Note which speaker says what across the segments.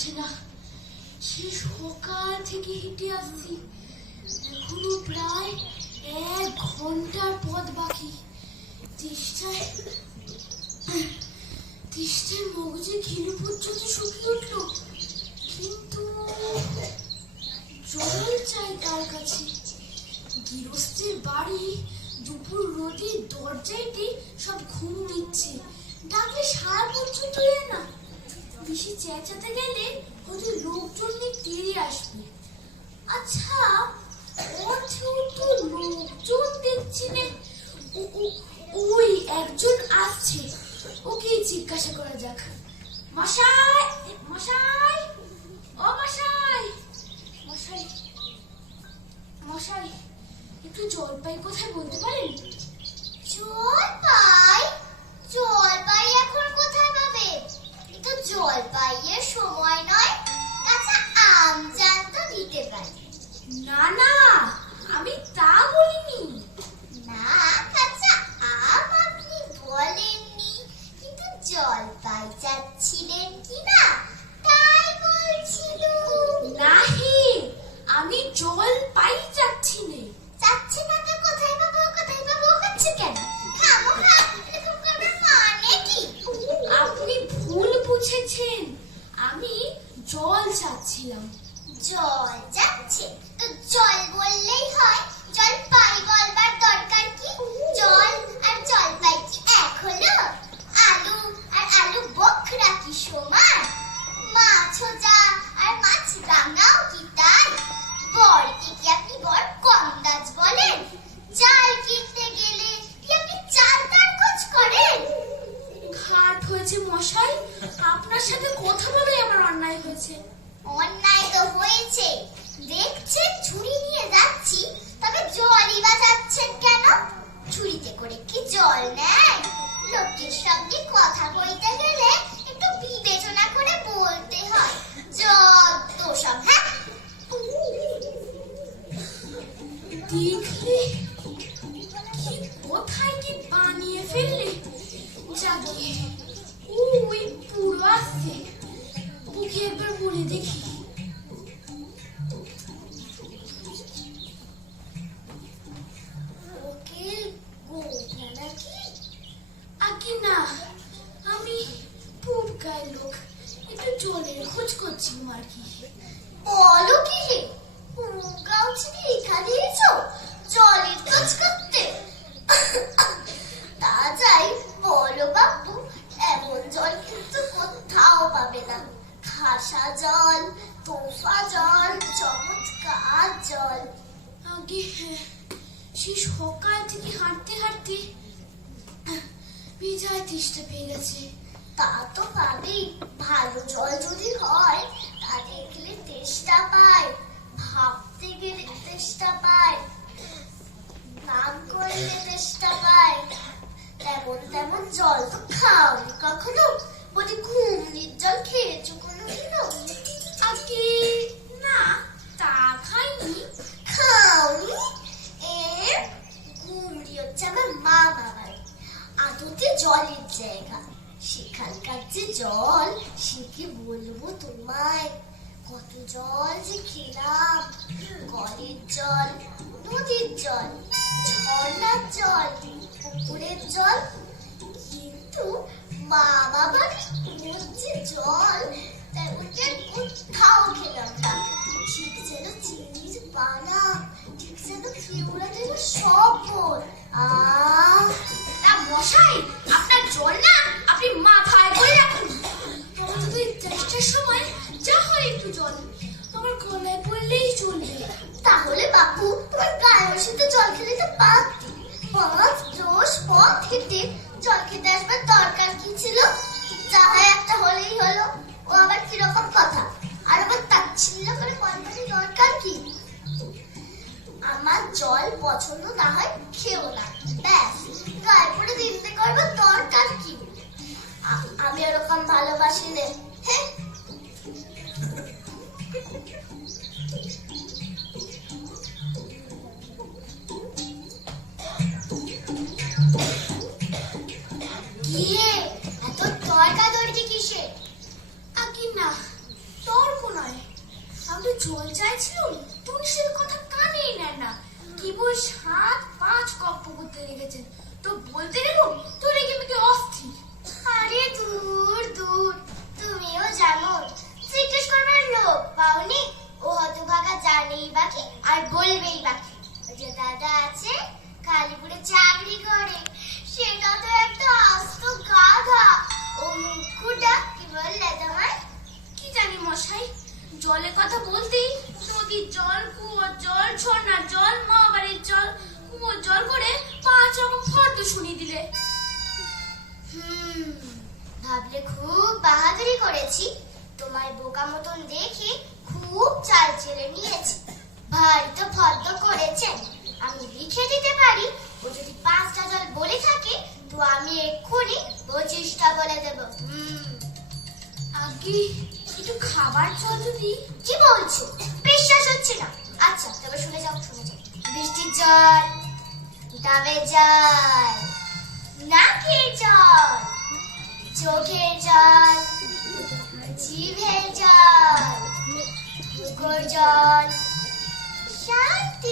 Speaker 1: লাগছে না। সে সকাল থেকে হেঁটে আসছি। এখনও প্রায় এক ঘণ্টার পথ বাকি। তেষ্টায় তেষ্টের মগজে ঘিলু পর্যন্ত শুকিয়ে উঠল। কিন্তু জল চাই কার কাছে। গৃহস্থের বাড়ি দুপুর রোদে দরজাইতে সব ঘুম নিচ্ছে। ডাকলে সারা পর্যন্ত না। বেশি চেঁচাতে গেলে হয়তো লোকজন নিয়ে তেড়ে আসবে। আচ্ছা তো লোকজন দেখছি না। ওই একজন আসছে। ওকে জিজ্ঞাসা করা যাক। মশাই মশাই, ও মশাই মশাই মশাই, একটু জলপাই কোথায় বলতে পারেন?
Speaker 2: জলপাই এখন কোথায় পাবে এটা জলপাইয়ের সময় নয় আচ্ছা আম জানতো দিতে পারি
Speaker 1: না জল
Speaker 2: যে খেলাম কলের জল, নদীর জল, ঝর্ণার জল, পুকুরের জল, কিন্তু মা বাবার যে জল তেমনটা কোথাও খেলাম না। ঠিক যেন চিনির পানা, ঠিক যেন ফিউরাটের শপথ আহ
Speaker 1: তা মশাই, আপনার জল না আপনি মাথায় করে রাখুন। এই তেষ্টার সময় যা হয় একটু জল আমার পড়লেই চলবে।
Speaker 2: তাহলে বাপু, তোমার গায়ে বসে জল খেলে তো পারতি পাঁচ দশ পথ হেঁটে জল খেতে আসবার দরকার কি ছিল? যা হয় একটা হলেই হলো। ও আবার কীরকম কথা? আর আবার তাচ্ছিল্য করে বলবারই দরকার কি? আমার জল পছন্দ না হয় খেও না। ব্যাস, গায়ে পড়ে দিতে করব দরকার কি? আমি ওরকম ভালোবাসি নে। হ্যাঁ? তোমার বোকা মতন দেখে খুব চাল চেলে নিয়েছে। ভাই তো ভদ্র করেছেন আমি লিখে দিতে পারি ও যদি পাঁচটা জল বলে থাকে তো আমি এক্ষুনি পঁচিশটা বলে দেব। হুম।
Speaker 1: আগে একটু খাবার জল যদি
Speaker 2: কি বলছো? বিশ্বাস হচ্ছে না। আচ্ছা তবে শুনে যাও শুনে যাও। বৃষ্টির জল ডাবের জল নাকের জল চোখের জল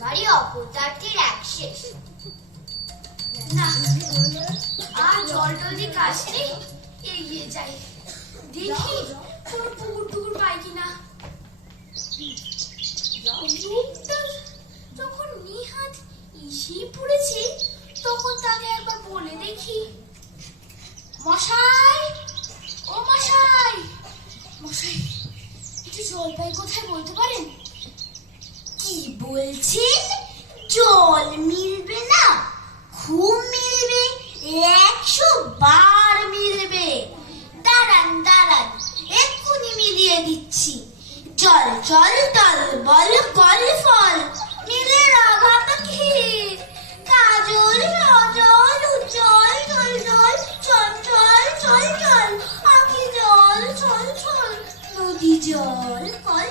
Speaker 2: এবারই অপদার্থের এক শেষ
Speaker 1: না আর জল টল দিয়ে কাজ নেই? এগিয়ে যাই। দেখি কোনো পুকুর টুকুর পাই কিনা। যখন নিহাত এসেই পড়েছে তখন তাকে একবার বলে দেখি। মশাই! ও মশাই! মশাই একটু জলপাই কোথায় বলতে পারেন?
Speaker 2: কি বলছেন? জল মিলবে না খুব মিলবে, একশো বার মিলবে। দাঁড়ান দাঁড়ান, এক্ষুনি মিলিয়ে দিচ্ছি। জল জল তল বল, কল, ফল মিলে রাধা পাখি কাজল, সজল, উজ্জ্বল জল জল চঞ্চল চল চল আখি জল ছল ছল নদী জল, কল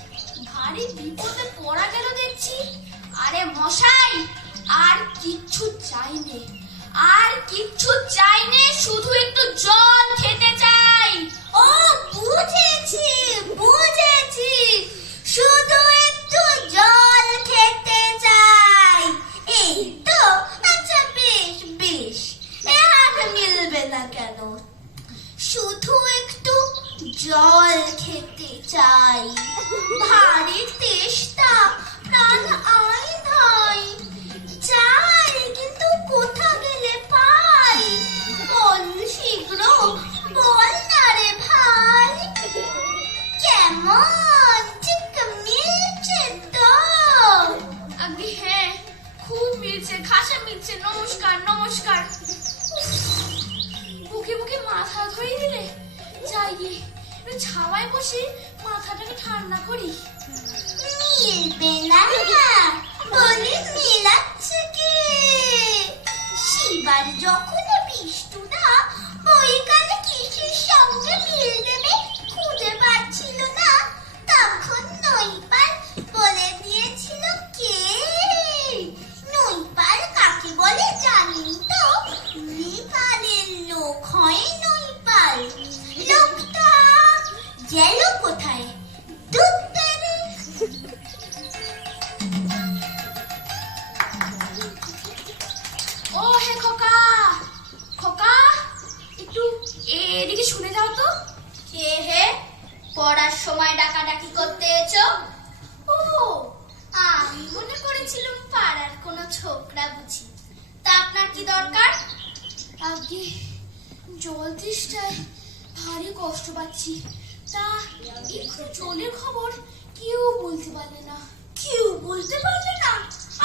Speaker 1: ভারী বিপদে পড়া গেল দেখছি। আরে মশাই, আর কিচ্ছু চাইনি। আর কিচ্ছু চাইনি, শুধু একটু জল খেতে চাই।
Speaker 2: ও, বুঝেছি বুঝেছি। শুধু একটু জল খেতে চাই এই তো আচ্ছা বেশ বেশ এ আর মিলবে না কেন শুধু একটু জল খেতে চাই। ভারী তেষ্টা প্রাণ আয় ধাই চাই কিন্তু কোথা গেলে পাই? বল শীঘ্র বল না রে ভাই। কেমন ঠিক মিলছে তো
Speaker 1: আগে হ্যাঁ খুব মিলছে খাসা মিলছে। নমস্কার নমস্কার। উফ, বুকে বুকে মাথা ধরিয়ে দিলে? যাই গিয়ে একটু ছাওয়ায় বসে মাথাটাকে ঠান্ডা করি
Speaker 2: মিলবে না। বলি মিলাচ্ছে যখন গেল কোথায়? দুধ দেবে
Speaker 1: ও হে খোকা খোকা, একটু এদিকে শুনে যাও তো।
Speaker 2: কে হে, পড়ার সময় ডাকাডাকি করতে এছো
Speaker 1: ও, আমি মনে ছোকরা বুঝি। তা আপনার কি দরকার?
Speaker 2: আগে জল তৃষ্ণায় ভারী কষ্ট পাচ্ছি। তা একটু জলের খবর। কেউ বলতে পারলে না।
Speaker 1: কেউ বলতে পারলে না।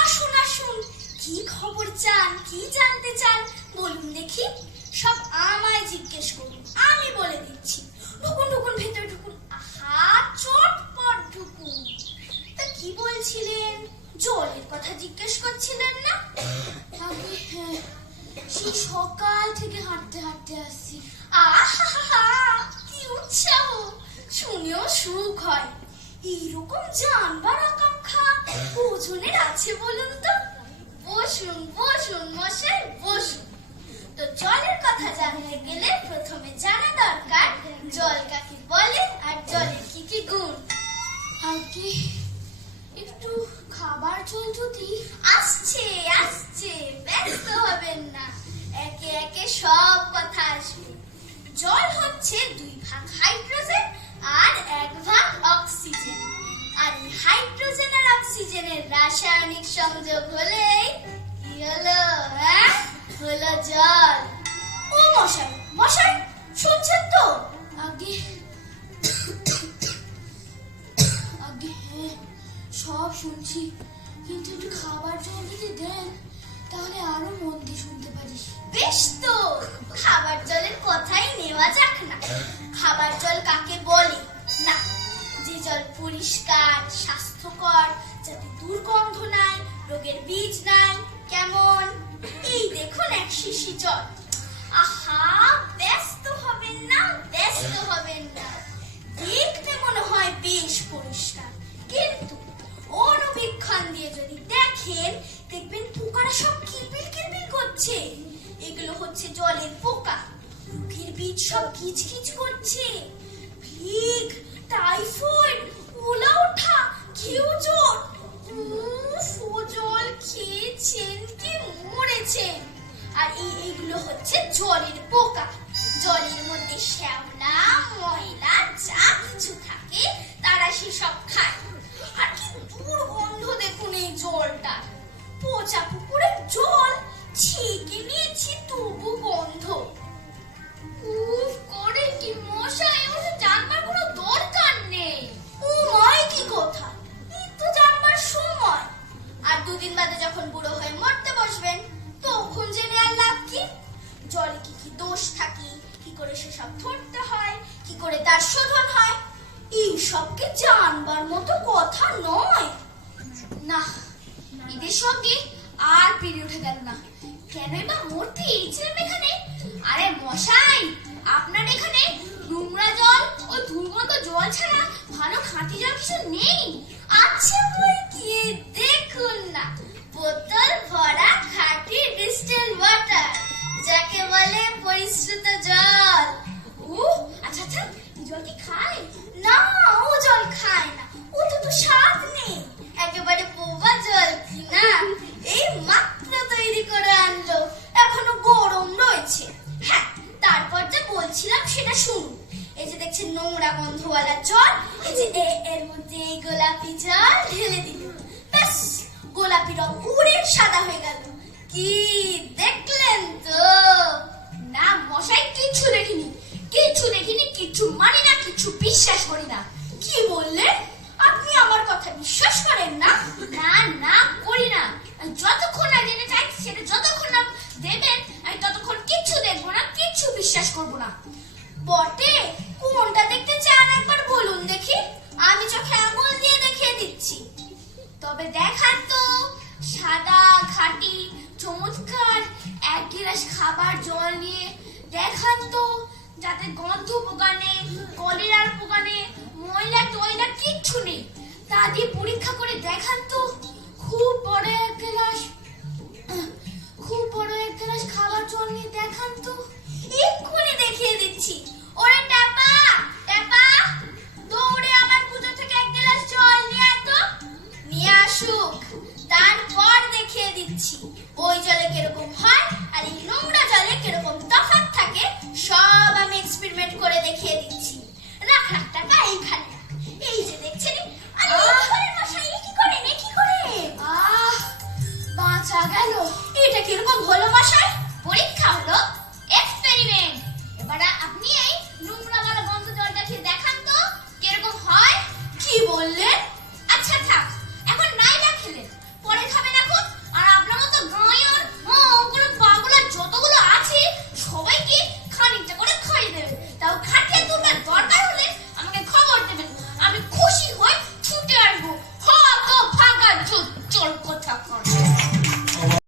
Speaker 1: আসুন আসুন। কি খবর চান কি জানতে চান বলুন দেখি। সব আমায় জিজ্ঞেস করুন আমি বলে দিচ্ছি। ঢুকুন ঢুকুন ভেতরে ঢুকুন। হাত চটপট ঢুকুন। তা কি বলছিলেন? জলের কথা জিজ্ঞেস করছিলেন না?
Speaker 2: হ্যাঁ সেই সকাল থেকে হাঁটতে হাঁটতে আসছি
Speaker 1: আহা কি উৎসাহ শুনেও সুখ হয়। এইরকম জানবার আকাঙ্ক্ষা ওজনের আছে বলুন তো? বসুন বসুন মশাই, বসুন। তো জলের কথা জানতে গেলে প্রথমে জানা দরকার, জল কাকে বলে আর জলের কি কি গুণ।
Speaker 2: আগে একটু খাবার জল যদি?
Speaker 1: আসছে আসছে, ব্যস্ত হবেন না। একে একে সব কথা আসবে। জল হচ্ছে দুই হাইড্রোজেন আর অক্সিজেনের রাসায়নিক সংযোগ হলেই কি হলো হ্যাঁ? হলো জল। ও, মশাই মশাই, শুনছেন তো?
Speaker 2: আগে আগে হ্যাঁ সব শুনছি। কিন্তু একটু খাবার জল যদি দেন, তাহলে আরও মন দিয়ে শুনতে পারি
Speaker 1: বেশ তো। পরিষ্কার, স্বাস্থ্যকর, যাতে দুর্গন্ধ নাই, রোগের বীজ নাই। কেমন? এই দেখুন এক শিশি জল আহা, ব্যস্ত হবেন না, ব্যস্ত হবেন না। দেখতে মনে হয় বেশ পরিষ্কার। কিন্তু অনুবীক্ষণ দিয়ে যদি দেখেন, দেখবেন পোকারা সব কিলবিল কিলবিল করছে। এগুলো হচ্ছে জলের পোকা। রোগের বীজ সব কিচকিচ করছে। প্লিগ টাইফয়েড ওলা ওঠা কেউ জ্বর উফ, জল খেয়েছেন কি মরেছেন আর এই এইগুলো হচ্ছে জলের পোকা। জলের মধ্যে শ্যাওলা ময়লা যা কিছু থাকে তারা সেসব খায়। আর কি দুর্গন্ধ দেখুন এই জলটা। পচা পুকুরের জল। ছেঁকে নিয়েছি তবু
Speaker 2: আপনার এখানে নোংরা জল ও দুর্গন্ধ জল ছাড়া ভালো খাঁটি নেই।
Speaker 1: আছে বই গিয়ে দেখুন না। বোতল ভরা খাঁটি ডিস্টিল ওয়াটার যাকে বলে পরিশ্রুত জল।
Speaker 2: ও আচ্ছা আচ্ছা জল খায়?
Speaker 1: না, ও জল খায় না। ও তো তো স্বাদ নেই। একেবারে বোবা জল কি না এই মাত্র তৈরি করে আনলো। গন্ধওয়ালা জল এই যে এর মধ্যে গোলাপি জল ঢেলে দিল। ব্যাস, গোলাপি রং উড়ে সাদা হয়ে গেল। কি দেখলেন তো?
Speaker 2: না, মশাই, কিচ্ছু দেখিনি। কিচ্ছু দেখিনি, কিচ্ছু মানি না, কিচ্ছু বিশ্বাস করি না।
Speaker 1: কি বললেন? আপনি আমার কথা বিশ্বাস করেন না?
Speaker 2: না না, করি না। যতক্ষণ না জেনে চাই সেটা যতক্ষণ না দেবেন, আমি ততক্ষণ কিচ্ছু দেখব না, কিচ্ছু বিশ্বাস করব না।
Speaker 1: বটে
Speaker 2: তবে দেখান তো, সাদা খাঁটি চমৎকার, এক গিলাস খাবার জল নিয়ে। দেখান তো, যাতে গন্ধ পোকা নেই কলেরার পোকা নেই ময়লা টয়লা কিচ্ছু নেই। তা দিয়ে পরীক্ষা করে দেখান তো, খুব বড় এক গ্লাস